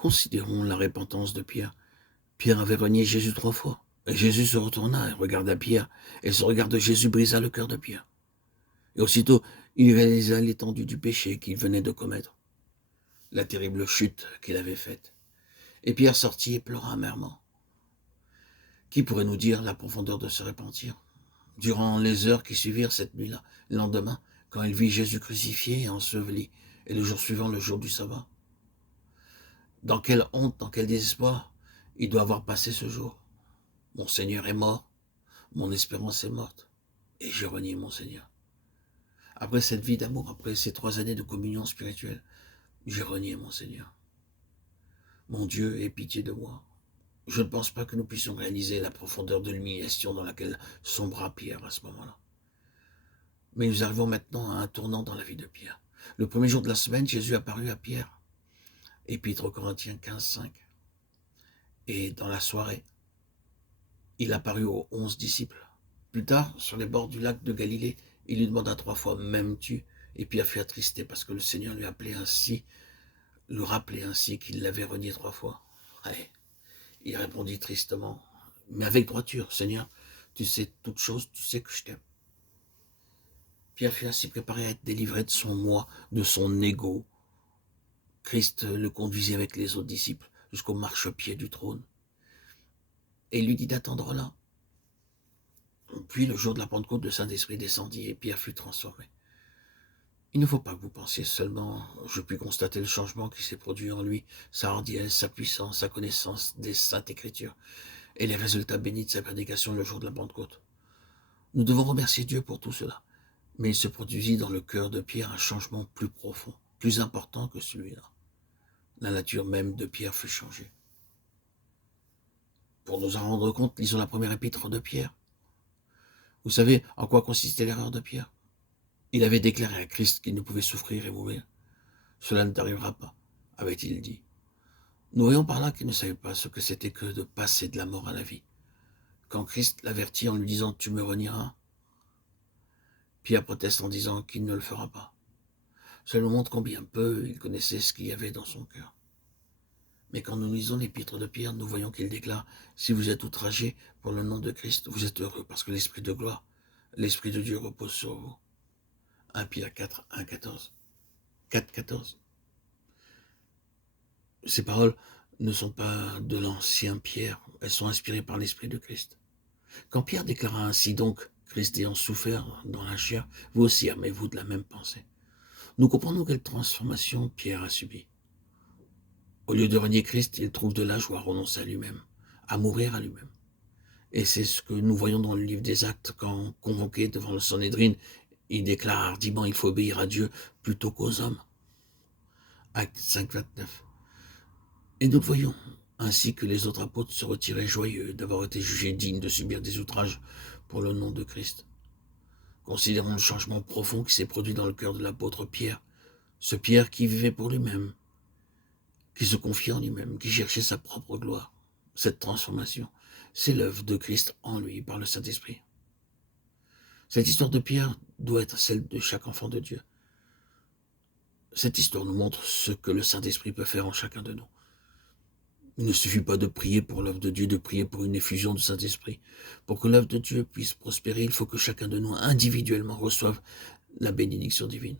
Considérons la repentance de Pierre. Pierre avait renié Jésus 3 fois. Et Jésus se retourna et regarda Pierre, et ce regard de Jésus brisa le cœur de Pierre. Et aussitôt, il réalisa l'étendue du péché qu'il venait de commettre, la terrible chute qu'il avait faite. Et Pierre sortit et pleura amèrement. Qui pourrait nous dire la profondeur de ce repentir? Durant les heures qui suivirent cette nuit-là, le lendemain, quand il vit Jésus crucifié et enseveli, et le jour suivant, le jour du sabbat. Dans quelle honte, dans quel désespoir il doit avoir passé ce jour. Mon Seigneur est mort, mon espérance est morte, et j'ai renié mon Seigneur. Après cette vie d'amour, après ces 3 années de communion spirituelle, j'ai renié mon Seigneur. Mon Dieu, aie pitié de moi. Je ne pense pas que nous puissions réaliser la profondeur de l'humiliation dans laquelle sombra Pierre à ce moment-là. Mais nous arrivons maintenant à un tournant dans la vie de Pierre. Le premier jour de la semaine, Jésus apparut à Pierre. Épître aux Corinthiens 15:5. Et dans la soirée, il apparut aux 11 disciples. Plus tard, sur les bords du lac de Galilée, il lui demanda 3 fois, m'aimes-tu? Et Pierre fut attristé parce que le Seigneur lui rappelait ainsi qu'il l'avait renié 3 fois. Ouais. Il répondit tristement, mais avec droiture, Seigneur, tu sais toutes choses, tu sais que je t'aime. Pierre fut ainsi préparé à être délivré de son moi, de son ego. Christ le conduisit avec les autres disciples jusqu'au marchepied du trône. Et il lui dit d'attendre là. Puis le jour de la Pentecôte, le Saint-Esprit descendit et Pierre fut transformé. Il ne faut pas que vous pensiez seulement, je puis constater le changement qui s'est produit en lui, sa hardiesse, sa puissance, sa connaissance des Saintes Écritures et les résultats bénis de sa prédication le jour de la Pentecôte. Nous devons remercier Dieu pour tout cela, mais il se produisit dans le cœur de Pierre un changement plus profond, plus important que celui-là. La nature même de Pierre fut changée. Pour nous en rendre compte, lisons la première épître de Pierre. Vous savez en quoi consistait l'erreur de Pierre? Il avait déclaré à Christ qu'il ne pouvait souffrir et mourir. Cela ne t'arrivera pas, avait-il dit. Nous voyons par là qu'il ne savait pas ce que c'était que de passer de la mort à la vie. Quand Christ l'avertit en lui disant « tu me renieras », Pierre proteste en disant qu'il ne le fera pas. Cela nous montre combien peu il connaissait ce qu'il y avait dans son cœur. Mais quand nous lisons l'épître de Pierre, nous voyons qu'il déclare « Si vous êtes outragés pour le nom de Christ, vous êtes heureux parce que l'Esprit de gloire, l'Esprit de Dieu repose sur vous. » 1 Pierre 4, 1, 14. 4, 14. Ces paroles ne sont pas de l'ancien Pierre, elles sont inspirées par l'Esprit de Christ. Quand Pierre déclara ainsi donc, Christ ayant souffert dans la chair, vous aussi armez-vous de la même pensée. Nous comprenons quelle transformation Pierre a subie. Au lieu de renier Christ, il trouve de la joie à renoncer à lui-même, à mourir à lui-même. Et c'est ce que nous voyons dans le livre des Actes, quand, convoqué devant le Sanhédrin, il déclare hardiment il faut obéir à Dieu plutôt qu'aux hommes. Acte 5, 29. Et nous le voyons, ainsi que les autres apôtres se retiraient joyeux d'avoir été jugés dignes de subir des outrages pour le nom de Christ. Considérons le changement profond qui s'est produit dans le cœur de l'apôtre Pierre, ce Pierre qui vivait pour lui-même, qui se confiait en lui-même, qui cherchait sa propre gloire. Cette transformation, c'est l'œuvre de Christ en lui par le Saint-Esprit. Cette histoire de Pierre doit être celle de chaque enfant de Dieu. Cette histoire nous montre ce que le Saint-Esprit peut faire en chacun de nous. Il ne suffit pas de prier pour l'œuvre de Dieu, de prier pour une effusion du Saint-Esprit. Pour que l'œuvre de Dieu puisse prospérer, il faut que chacun de nous individuellement reçoive la bénédiction divine.